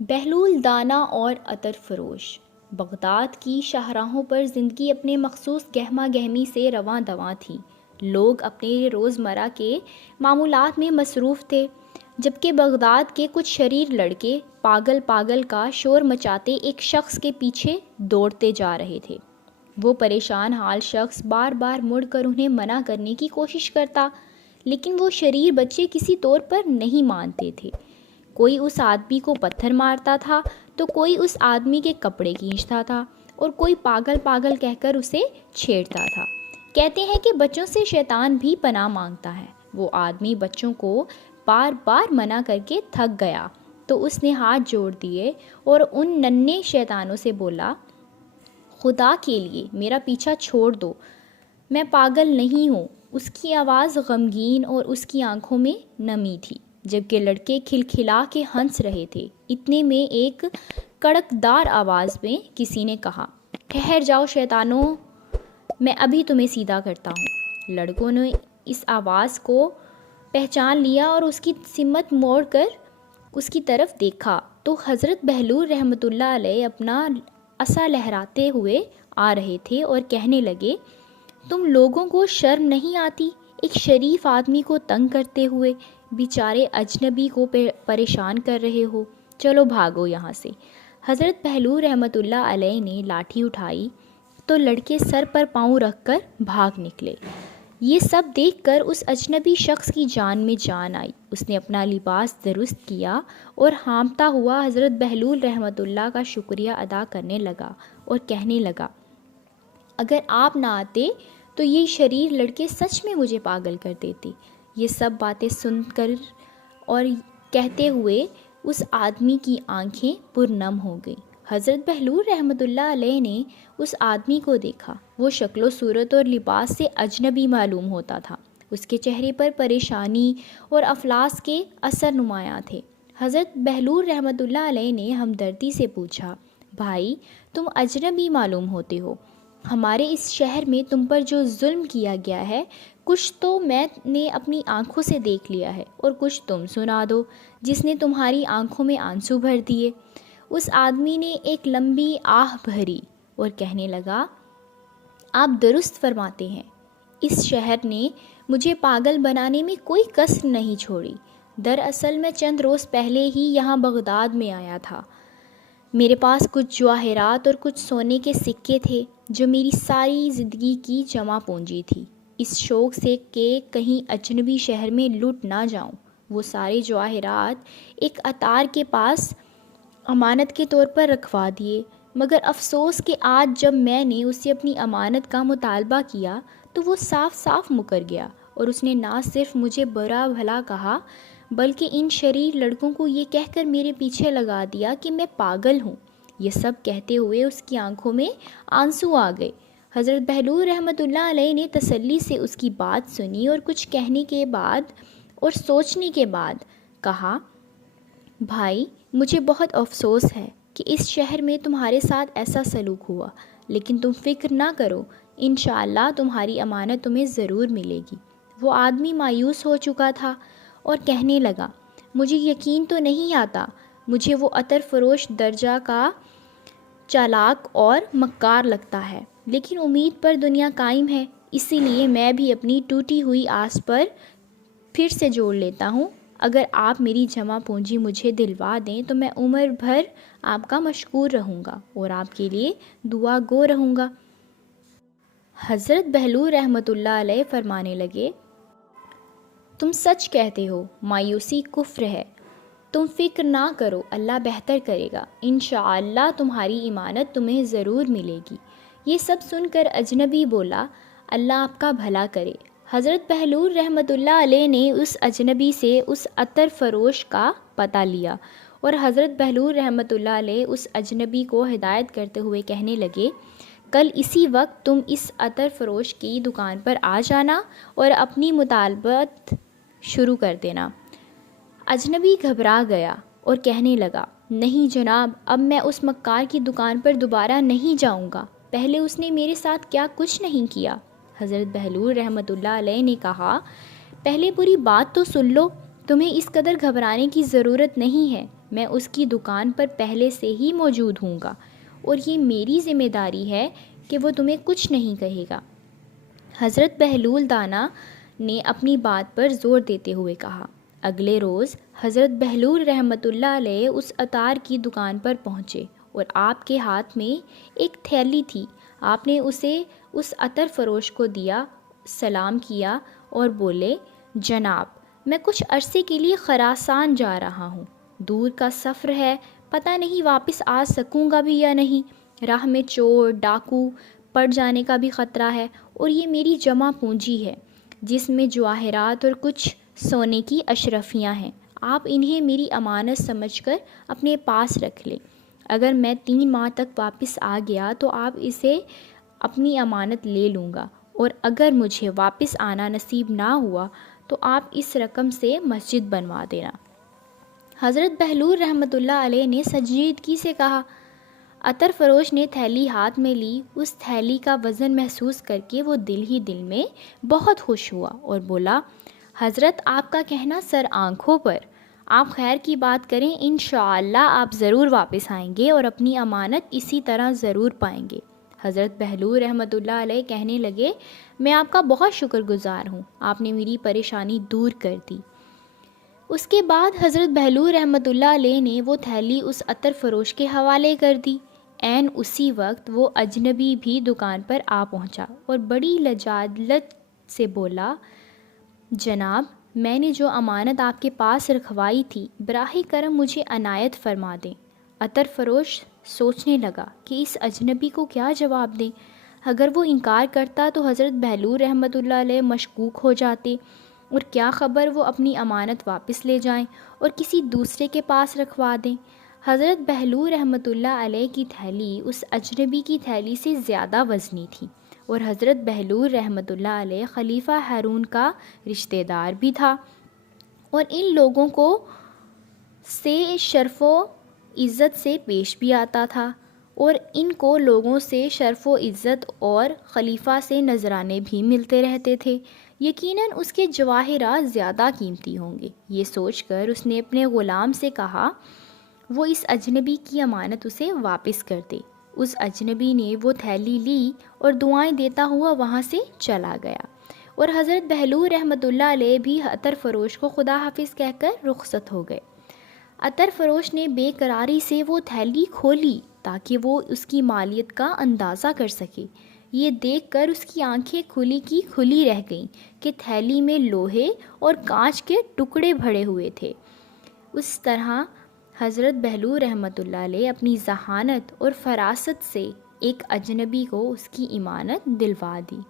بہلول دانا اور عطر فروش۔ بغداد کی شاہراہوں پر زندگی اپنے مخصوص گہما گہمی سے رواں دواں تھی۔ لوگ اپنے روزمرہ کے معمولات میں مصروف تھے، جبکہ بغداد کے کچھ شریر لڑکے پاگل پاگل کا شور مچاتے ایک شخص کے پیچھے دوڑتے جا رہے تھے۔ وہ پریشان حال شخص بار بار مڑ کر انہیں منع کرنے کی کوشش کرتا، لیکن وہ شریر بچے کسی طور پر نہیں مانتے تھے۔ کوئی اس آدمی کو پتھر مارتا تھا تو کوئی اس آدمی کے کپڑے کھینچتا تھا اور کوئی پاگل پاگل کہہ کر اسے چھیڑتا تھا۔ کہتے ہیں کہ بچوں سے شیطان بھی پناہ مانگتا ہے۔ وہ آدمی بچوں کو بار بار منع کر کے تھک گیا تو اس نے ہاتھ جوڑ دیے اور ان ننھے شیطانوں سے بولا، خدا کے لیے میرا پیچھا چھوڑ دو، میں پاگل نہیں ہوں۔ اس کی آواز غمگین اور اس کی آنکھوں میں نمی تھی، جبکہ لڑکے کھلکھلا کے ہنس رہے تھے۔ اتنے میں ایک کڑکدار آواز میں کسی نے کہا، ٹھہر جاؤ شیطانوں، میں ابھی تمہیں سیدھا کرتا ہوں۔ لڑکوں نے اس آواز کو پہچان لیا اور اس کی سمت موڑ کر اس کی طرف دیکھا تو حضرت بہلول رحمۃ اللہ علیہ اپنا عصا لہراتے ہوئے آ رہے تھے اور کہنے لگے، تم لوگوں کو شرم نہیں آتی ایک شریف آدمی کو تنگ کرتے ہوئے؟ بیچارے اجنبی کو پریشان کر رہے ہو، چلو بھاگو یہاں سے۔ حضرت بہلول رحمۃ اللہ علیہ نے لاٹھی اٹھائی تو لڑکے سر پر پاؤں رکھ کر بھاگ نکلے۔ یہ سب دیکھ کر اس اجنبی شخص کی جان میں جان آئی۔ اس نے اپنا لباس درست کیا اور ہانپتا ہوا حضرت بہلول رحمۃ اللہ کا شکریہ ادا کرنے لگا اور کہنے لگا، اگر آپ نہ آتے تو یہ شریر لڑکے سچ میں مجھے پاگل کر دیتے۔ یہ سب باتیں سن کر اور کہتے ہوئے اس آدمی کی آنکھیں پرنم ہو گئیں۔ حضرت بہلول رحمۃ اللہ علیہ نے اس آدمی کو دیکھا۔ وہ شکل و صورت اور لباس سے اجنبی معلوم ہوتا تھا۔ اس کے چہرے پر پریشانی اور افلاس کے اثر نمایاں تھے۔ حضرت بہلول رحمۃ اللہ علیہ نے ہمدردی سے پوچھا، بھائی تم اجنبی معلوم ہوتے ہو، ہمارے اس شہر میں تم پر جو ظلم کیا گیا ہے کچھ تو میں نے اپنی آنکھوں سے دیکھ لیا ہے اور کچھ تم سنا دو جس نے تمہاری آنکھوں میں آنسو بھر دیے۔ اس آدمی نے ایک لمبی آہ بھری اور کہنے لگا، آپ درست فرماتے ہیں، اس شہر نے مجھے پاگل بنانے میں کوئی کسر نہیں چھوڑی۔ دراصل میں چند روز پہلے ہی یہاں بغداد میں آیا تھا۔ میرے پاس کچھ جواہرات اور کچھ سونے کے سکے تھے جو میری ساری زندگی کی جمع پونجی تھی۔ اس شوق سے کہ کہیں اجنبی شہر میں لٹ نہ جاؤں، وہ سارے جواہرات ایک عطار کے پاس امانت کے طور پر رکھوا دیے، مگر افسوس کہ آج جب میں نے اسے اپنی امانت کا مطالبہ کیا تو وہ صاف صاف مکر گیا اور اس نے نہ صرف مجھے برا بھلا کہا بلکہ ان شریر لڑکوں کو یہ کہہ کر میرے پیچھے لگا دیا کہ میں پاگل ہوں۔ یہ سب کہتے ہوئے اس کی آنکھوں میں آنسو آ گئے۔ حضرت بہلول رحمۃ اللہ علیہ نے تسلی سے اس کی بات سنی اور کچھ کہنے کے بعد اور سوچنے کے بعد کہا، بھائی مجھے بہت افسوس ہے کہ اس شہر میں تمہارے ساتھ ایسا سلوک ہوا، لیکن تم فکر نہ کرو، انشاءاللہ تمہاری امانت تمہیں ضرور ملے گی۔ وہ آدمی مایوس ہو چکا تھا اور کہنے لگا، مجھے یقین تو نہیں آتا، مجھے وہ عطر فروش درجہ کا چالاک اور مکار لگتا ہے، لیکن امید پر دنیا قائم ہے، اسی لیے میں بھی اپنی ٹوٹی ہوئی آس پر پھر سے جوڑ لیتا ہوں۔ اگر آپ میری جمع پونجی مجھے دلوا دیں تو میں عمر بھر آپ کا مشکور رہوں گا اور آپ کے لیے دعا گو رہوں گا۔ حضرت بہلول رحمۃ اللہ علیہ فرمانے لگے، تم سچ کہتے ہو، مایوسی کفر ہے، تم فکر نہ کرو، اللہ بہتر کرے گا، انشاءاللہ تمہاری امانت تمہیں ضرور ملے گی۔ یہ سب سن کر اجنبی بولا، اللہ آپ کا بھلا کرے۔ حضرت بہلول رحمۃ اللہ علیہ نے اس اجنبی سے اس عطر فروش کا پتہ لیا اور حضرت بہلول رحمۃ اللہ علیہ اس اجنبی کو ہدایت کرتے ہوئے کہنے لگے، کل اسی وقت تم اس عطر فروش کی دکان پر آ جانا اور اپنی مطالبات شروع کر دینا۔ اجنبی گھبرا گیا اور کہنے لگا، نہیں جناب، اب میں اس مکار کی دکان پر دوبارہ نہیں جاؤں گا، پہلے اس نے میرے ساتھ کیا کچھ نہیں کیا۔ حضرت بہلول رحمۃ اللہ علیہ نے کہا، پہلے پوری بات تو سن لو، تمہیں اس قدر گھبرانے کی ضرورت نہیں ہے، میں اس کی دکان پر پہلے سے ہی موجود ہوں گا اور یہ میری ذمہ داری ہے کہ وہ تمہیں کچھ نہیں کہے گا۔ حضرت بہلول دانا نے اپنی بات پر زور دیتے ہوئے کہا۔ اگلے روز حضرت بہلول رحمۃ اللہ علیہ اس عطار کی دکان پر پہنچے اور آپ کے ہاتھ میں ایک تھیلی تھی۔ آپ نے اسے اس عطر فروش کو دیا، سلام کیا اور بولے، جناب، میں کچھ عرصے کے لیے خراسان جا رہا ہوں، دور کا سفر ہے، پتہ نہیں واپس آ سکوں گا بھی یا نہیں، راہ میں چور ڈاکو پڑ جانے کا بھی خطرہ ہے، اور یہ میری جمع پونجی ہے جس میں جواہرات اور کچھ سونے کی اشرفیاں ہیں، آپ انہیں میری امانت سمجھ کر اپنے پاس رکھ لیں۔ اگر میں 3 ماہ تک واپس آ گیا تو آپ اسے اپنی امانت لے لوں گا، اور اگر مجھے واپس آنا نصیب نہ ہوا تو آپ اس رقم سے مسجد بنوا دینا۔ حضرت بہلول رحمۃ اللہ علیہ نے سنجیدگی سے کہا۔ عطر فروش نے تھیلی ہاتھ میں لی۔ اس تھیلی کا وزن محسوس کر کے وہ دل ہی دل میں بہت خوش ہوا اور بولا، حضرت آپ کا کہنا سر آنکھوں پر، آپ خیر کی بات کریں، انشاءاللہ آپ ضرور واپس آئیں گے اور اپنی امانت اسی طرح ضرور پائیں گے۔ حضرت بہلول رحمۃ اللہ علیہ کہنے لگے، میں آپ کا بہت شکر گزار ہوں، آپ نے میری پریشانی دور کر دی۔ اس کے بعد حضرت بہلول رحمۃ اللہ علیہ نے وہ تھیلی اس عطر فروش کے حوالے کر دی۔ عین اسی وقت وہ اجنبی بھی دکان پر آ پہنچا اور بڑی لجاجت سے بولا، جناب، میں نے جو امانت آپ کے پاس رکھوائی تھی براہ کرم مجھے عنایت فرما دیں۔ عطر فروش سوچنے لگا کہ اس اجنبی کو کیا جواب دیں۔ اگر وہ انکار کرتا تو حضرت بہلول رحمۃ اللہ علیہ مشکوک ہو جاتے، اور کیا خبر وہ اپنی امانت واپس لے جائیں اور کسی دوسرے کے پاس رکھوا دیں۔ حضرت بہلول رحمۃ اللہ علیہ کی تھیلی اس اجنبی کی تھیلی سے زیادہ وزنی تھی، اور حضرت بہلول رحمۃ اللہ علیہ خلیفہ ہارون کا رشتہ دار بھی تھا، اور ان لوگوں کو سے شرف و عزت سے پیش بھی آتا تھا، اور ان کو لوگوں سے شرف و عزت اور خلیفہ سے نذرانے بھی ملتے رہتے تھے، یقیناً اس کے جواہرات زیادہ قیمتی ہوں گے۔ یہ سوچ کر اس نے اپنے غلام سے کہا وہ اس اجنبی کی امانت اسے واپس کر دے۔ اس اجنبی نے وہ تھیلی لی اور دعائیں دیتا ہوا وہاں سے چلا گیا، اور حضرت بہلول رحمۃ اللہ علیہ بھی عطر فروش کو خدا حافظ کہہ کر رخصت ہو گئے۔ عطر فروش نے بے قراری سے وہ تھیلی کھولی تاکہ وہ اس کی مالیت کا اندازہ کر سکے۔ یہ دیکھ کر اس کی آنکھیں کھلی کی کھلی رہ گئیں کہ تھیلی میں لوہے اور کانچ کے ٹکڑے بھرے ہوئے تھے۔ اس طرح حضرت بہلول رحمۃ اللہ علیہ اپنی ذہانت اور فراست سے ایک اجنبی کو اس کی امانت دلوا دی۔